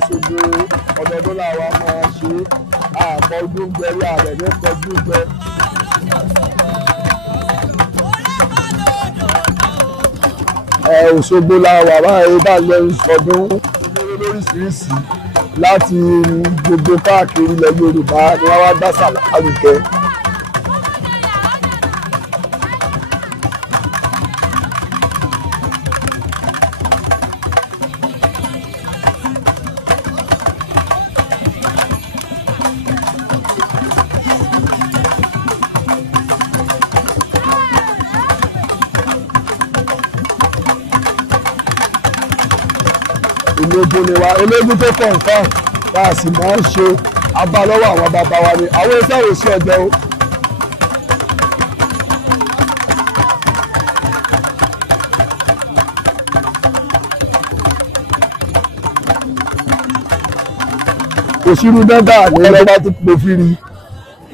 Òṣogbo ọdọọdún làwa máa ṣe àpọ̀jù ń gbẹ̀rí ààrẹ ní pọ̀jù ń gbẹ. Òṣogbo làwa báyìí bá lọ sọdún lóríṣiríṣi láti gbogbo káàkiri ilẹ̀ Yorùbá ni wọ́n wá dásà lárugẹ. Ológun ni wa, ológun tó confam tá a sì máa ń ṣe abá lọ́wọ́ àwọn bàbá wa ni àwọn iṣẹ́ òsì ọjọ́ o. Òṣìrú dẹ́gbà ní lọ́wọ́ tó pò fi rí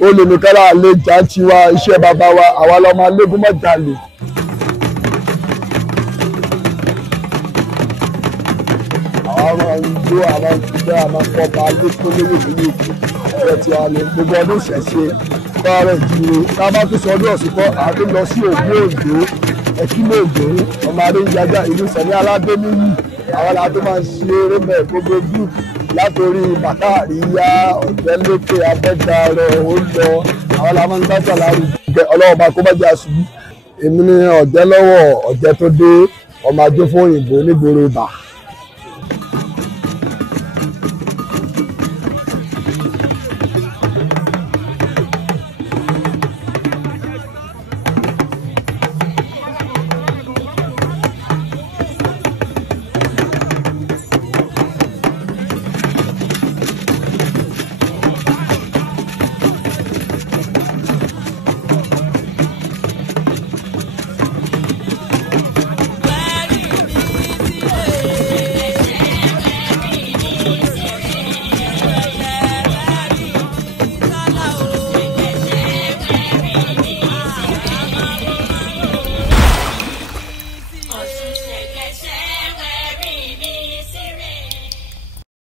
o lè nìkan láà lè jà tiwa iṣẹ́ bàbá wa àwa lọ́mọ alégún mọ́jà lè. Àwọn ìjó àwọn ìjọba àwọn ọba alẹ́kọ́lẹ́wò nínú ìpínlẹ̀ tí a lè gbogbo ọdún ṣẹ̀ṣẹ̀ kọ́rẹ́ ìdúró ká bá tún sọ ọdún ọ̀sùn kọ́ àti lọ sí Ògún Òǹdó ẹ̀kílẹ̀ Ògbó ọmọ adéjájá ìlú Sẹ̀ní Aládé níyì àwọn làtó máa ń ṣe eré mẹ́ gbogbo group látòrí bàtà àríyá Ọ̀jẹ̀lókè Abẹ́dàrọ̀ Olọ àwọn làwọn ń gbájà lárugẹ ọlọ́wọ́ bá kó bá jà ṣubú èmi ní Ọ̀jẹ̀lọ́wọ́ Ọ̀jẹ̀tódé ọmọ ajó fún òyìnbó nígboro Ìbà.